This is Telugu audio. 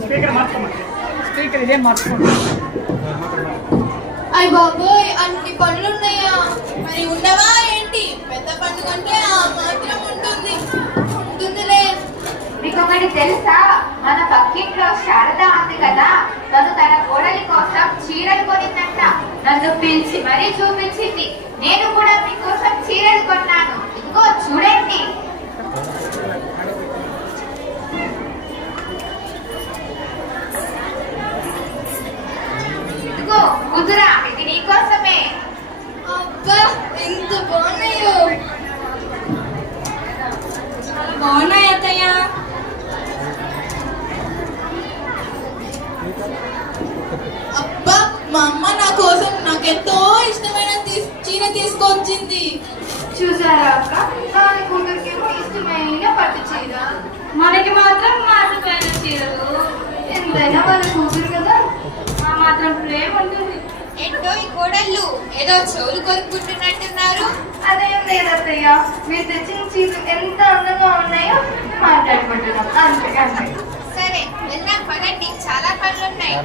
స్పీకర్ ఇదే మార్చుకోండి అయ్య బాబోయ్ అన్ని పనులు ఉన్నాయా మరి ఉండవా ఏంటి? పెద్ద పండుగ అంటే ఆ మాత్రం ఉంటుంది. ఉంటుందిలే. మీకు ఒకటి తెలుసా? మన పక్కింట్లో శారద ఉంది కదా? తను తన కోడలి కోసం చీరలు కొనిందంట. నన్ను పిలిచి మరీ చూపించింది. నేను కూడా కుదురా ఇది నీకోసమే. అబ్బా ఎంత బాగున్నాయో. చాలా బాగున్నాయి అత్తయ్య? అబ్బా మా అమ్మ నా కోసం నాకెంతో ఇష్టమైన చీర తీసుకొచ్చింది. చూసారా అక్క? దాని కూతురికి ఇష్టమైన పట్టు చీర. మనకి మాత్రం మాసిపోయిన చీరలు. ఎంతైనా వాళ్ళ కూతురు కదా. ఆ మాత్రం ప్రేమ ఉంటుంది. ఏంటో ఈ కోడళ్ళు? ఏదో చెవులు కొరుక్కుంటున్నట్టున్నారు. అదేం లేదత్తయ్య. మీరు తెచ్చిన చీరలు ఎంత అందంగా ఉన్నాయో మాట్లాడుకుంటున్నాం. అంతే అంతే. సరే వెళ్దాం పదండి. చాలా పనులున్నాయి.